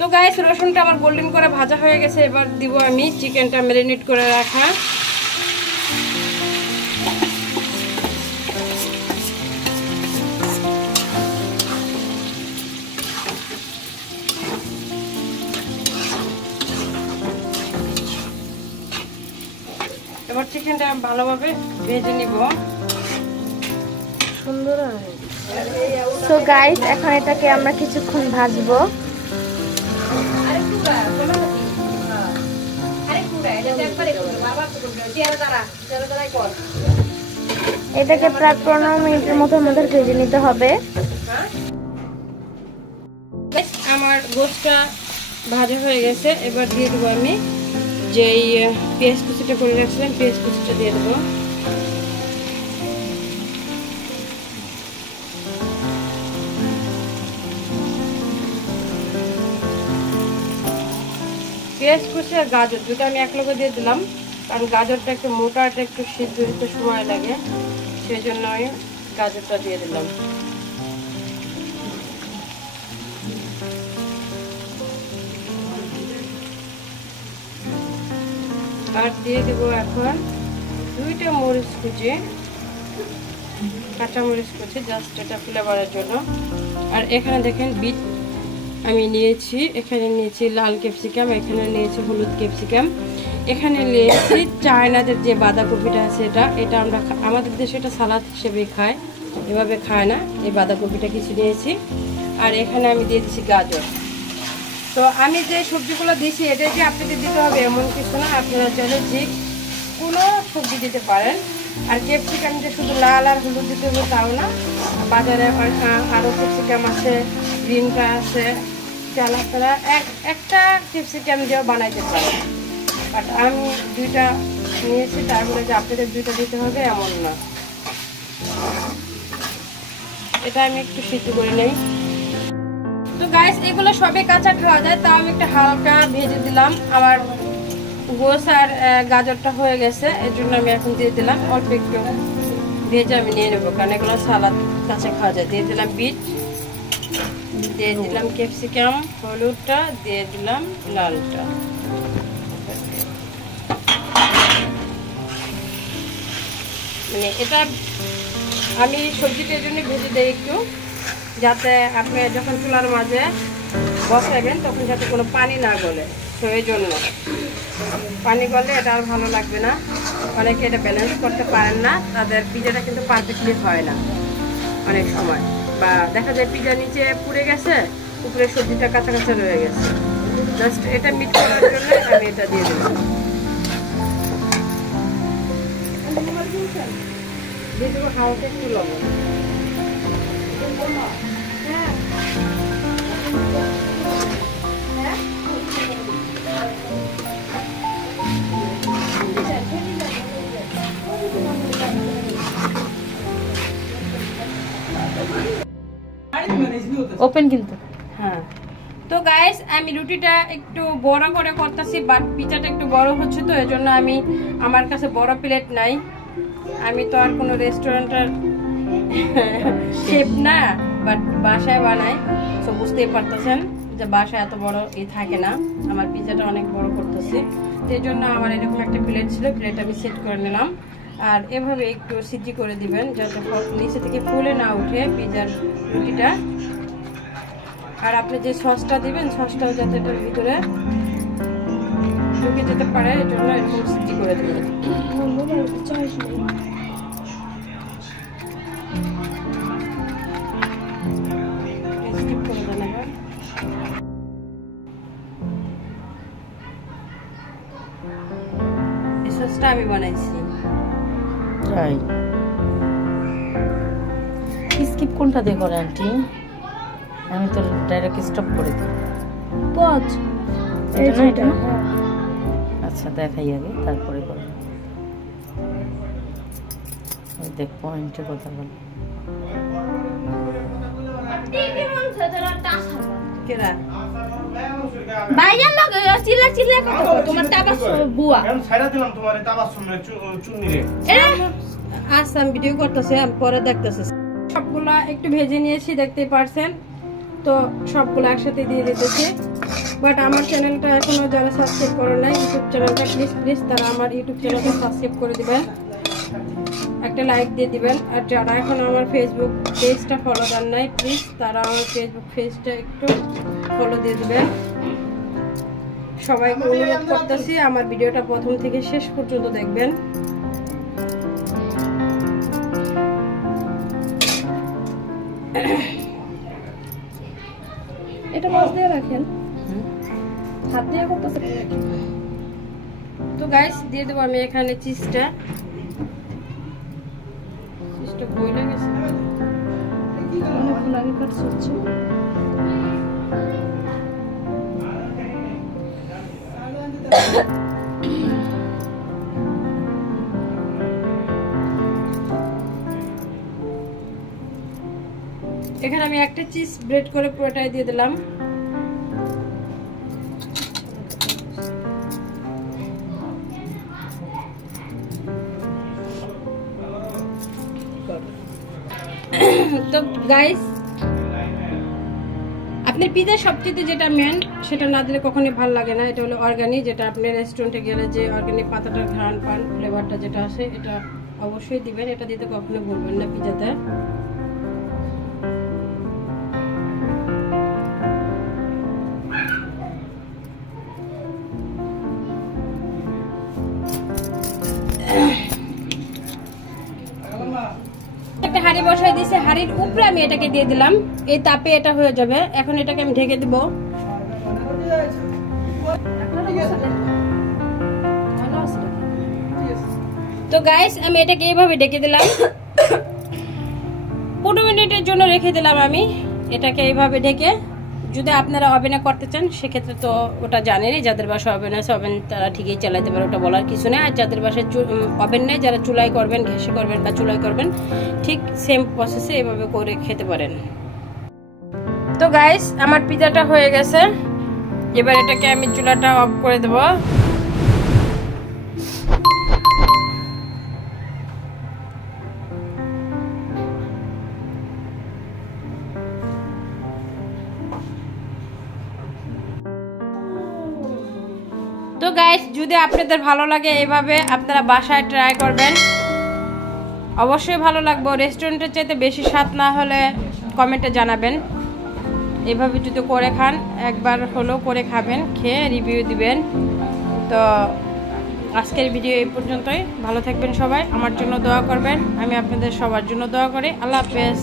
তো গাইস রসুনটা আমার গোল্ডেন করে ভাজা হয়ে গেছে, এবার দিব আমি চিকেনটা ম্যারিনেট করে রাখা। এবার চিকেনটা ভালোভাবে ভেজে নিব। সুন্দর। সো গাইস এখন এটাকে আমরা কিছুক্ষণ ভাজবো। এটাকে প্রায় 15 মিনিটের মতো আমাদের ভেজে নিতে হবে। আমার গোশটা ভাজা হয়ে গেছে, এবার দিয়ে দেবো আমি যে পেঁয়াজ কুচিটা করে রাখছিলাম, পেঁয়াজ কুচিটা দিয়ে দেবো। পেঁয়াজ কুচি আর গাজর দুটো আমি এক লগে দিয়ে দিলাম, কারণ গাজরটা একটু মোটা, এটা একটু সিদ্ধ দিতে সময় লাগে, সেই জন্য আমি গাজরটা দিয়ে দিলাম। আর দিয়ে দেবো এখন 2টা মরিচ কুচি, কাঁচা মরিচ কুচি, জাস্ট এটা ফ্লেভারের জন্য। আর এখানে দেখেন বিট আমি নিয়েছি, এখানে নিয়েছি লাল ক্যাপসিকাম, এখানে নিয়েছি হলুদ ক্যাপসিকাম, এখানে নিয়েছি চায়নাদের যে বাঁধাকপিটা আছে এটা আমরা আমাদের দেশে এটা সালাদ হিসেবে খায়, এভাবে খায় না। এই বাঁধাকপিটা কিছু নিয়েছি, আর এখানে আমি দিয়ে দিচ্ছি গাজর। তো আমি যে সবজিগুলো দিয়েছি এটা যে আপনাদের দিতে হবে এমন কিছু না, আপনারা চাইলে যে কোনো সবজি দিতে পারেন। আর ক্যাপসিকাম যে শুধু লাল আর হলুদ দিতে হবে তাও না, বাজারে আরও ক্যাপসিকাম আছে, গ্রিনটা আছে, চাল আপনারা একটা ক্যাপসিকাম দিয়েও বানাইতে পারেন। বাট আমি 2টা নিয়েছি, তারপরে যে আপনাদের 2টা দিতে হবে এমন না। এটা আমি একটু সিদ্ধ করে নেই। তো গাইস এগুলো সবই কাঁচা খাওয়া যায়, তাও আমি একটু হালকা ভেজে দিলাম। আমার গোস আর গাজরটা হয়ে গেছে, এর জন্য আমি এখন দিয়ে দিলাম অল্প একটু ভেজে আমি নিয়ে নেবো, কারণ এগুলো সালাদ কাঁচা খাওয়া যায়। দিয়ে দিলাম বিট, দিয়ে দিলাম ক্যাপসিকাম, হলুদটা দিয়ে দিলাম, লালটা। মানে এটা আমি সবজিটার জন্য ভেজে দিই একটু, যাতে আপনি যখন চুলার মাঝে বসাবেন তখন যাতে কোনো পানি না গলে, তো এই জন্য। পানি গলে এটা আর ভালো লাগবে না, অনেকে এটা ব্যালেন্স করতে পারেন না, তাদের পিজাটা কিন্তু পারফেক্টলি হয় না অনেক সময়, বা দেখা যায় পিজা নিচে পুড়ে গেছে, উপরে সবজিটা কাঁচা কাঁচা রয়ে গেছে। জাস্ট এটা মিট করার জন্য আমি এটা দিয়ে দিলাম। দিয়ে দেবো হালকা একটু লবণ। ওপেন কিন্তু। হ্যাঁ, তো গাইস আমি রুটিটা একটু বড় করে করতেছি, বাট পিজাটা একটু বড় হচ্ছে, তো এজন্য আমি আমার কাছে বড় প্লেট নাই। আমি তো আর কোনো রেস্টুরেন্টের শেফ না, বাট বাসায় বানাই, তো বুঝতেই পারতেছেন যে বাসায় এত বড় থাকে না। আমার পিজাটা অনেক বড় করতেছি, সেই জন্য আমার এরকম একটা প্লেট ছিল, প্লেট আমি সেট করে নিলাম। আর এভাবে একটু সিদ্ধি করে দিবেন যাতে নিচে থেকে ফুলে না উঠে পিজার রুটিটা। আর আপনি যে সসটা দিবেন সসটাও যাতে এটার ভিতরে ঢুকে যেতে পারে, এর জন্য এরকম সিদ্ধি করে দিবেন। এই সসটা আমি বানাইছি। স্কিপ কোনটা দিয়ে করে আন্টি? আমি তো ডাইরেক্ট স্টপ করে দিই। পজ এটা না, এটা না। আচ্ছা দেখাই আগে, তারপরে করো। দেখ পয়েন্টে কথা বল। কেরা ভাইজান না চিল্লা চিল্লা কথা কও, তোমার তাবাস বুয়া আমি ছাইরা দিলাম তোমার তাবাসসুম রে চুন্নি রে। আচ্ছা আমি ভিডিও করতেছি, আমি পরে দেখতেছি। সবগুলা একটু ভেজে নিয়েছি, দেখতেই পারছেন। তো সবগুলো একসাথে দিয়ে দিতেছি। বাট আমার চ্যানেলটা এখনো যারা সাবস্ক্রাইব করে নাই ইউটিউব চ্যানেলটা প্লিজ তারা আমার ইউটিউব চ্যানেলটা সাবস্ক্রাইব করে দিবেন, একটা লাইক দিয়ে দিবেন। আর যারা এখন আমার ফেসবুক পেজটা ফলো দেন নাই প্লিজ তারা আমার ফেসবুক পেজটা একটু ফলো দিয়ে দিবেন। সবাইকে অনুরোধ করতেছি আমার ভিডিওটা প্রথম থেকে শেষ পর্যন্ত দেখবেন। এটা মাছ দিয়ে রাখেন, হাত দিয়ে করতেছে। তো গাইস দিয়ে দেবো আমি এখানে চিজটা বইলে গেছে অনেকক্ষণ আগে কাটছে হচ্ছে। এখানে আমি একটা চিজ ব্রেড করে পুরোটাই দিয়ে দিলাম। তো গাইস আপনার পিজা সবচেয়ে যেটা মেন সেটা না দিলে কখনোই ভালো লাগে না, এটা হলো অর্গানিক, যেটা আপনি রেস্টুরেন্টে গেলে যে অর্গানিক পাতাটার ঘ্রাণ পান, ফ্লেভারটা যেটা আছে এটা অবশ্যই দিবেন, এটা দিতে কখনো ভুলবেন না পিজাতে। একটা হাঁড়ি বসাই দিয়েছি, হাঁড়ির উপরে আমি এটাকে দিয়ে দিলাম, এই তাপে এটা হয়ে যাবে। এখন এটাকে আমি ঢেকে দিব। তো গাইস আমি এটাকে এইভাবে ঢেকে দিলাম, 15 মিনিটের জন্য রেখে দিলাম আমি এটাকে এইভাবে ঢেকে। যদি আপনারা ওভেনে করতে চান সেক্ষেত্রে তো ওটা জানেনই, যাদের বাসায় ওভেন আছে ওভেন তারা ঠিকই চালাতে পারে, ওটা বলার কিছু নেই। আর যাদের বাসায় ওভেন নেই, যারা চুলাই করবেন, গ্যাসে করবেন বা চুলাই করবেন, ঠিক সেম প্রসেসে এভাবে করে খেতে পারেন। তো গাইস আমার পিজাটা হয়ে গেছে, এবার এটাকে আমি চুলাটা অফ করে দেবো। তো গাইস যদি আপনাদের ভালো লাগে এভাবে আপনারা বাসায় ট্রাই করবেন, অবশ্যই ভালো লাগবে। রেস্টুরেন্টের চাইতে বেশি স্বাদ না হলে কমেন্টে জানাবেন। এভাবে যদি করে খান, একবার হলেও করে খাবেন, খেয়ে রিভিউ দিবেন। তো আজকের ভিডিও এই পর্যন্তই। ভালো থাকবেন সবাই, আমার জন্য দোয়া করবেন, আমি আপনাদের সবার জন্য দোয়া করি। আল্লাহ হাফেজ।